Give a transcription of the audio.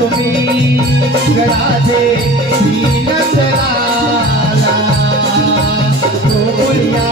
राजे गणाचे Shrinand लाला गोकुळ्या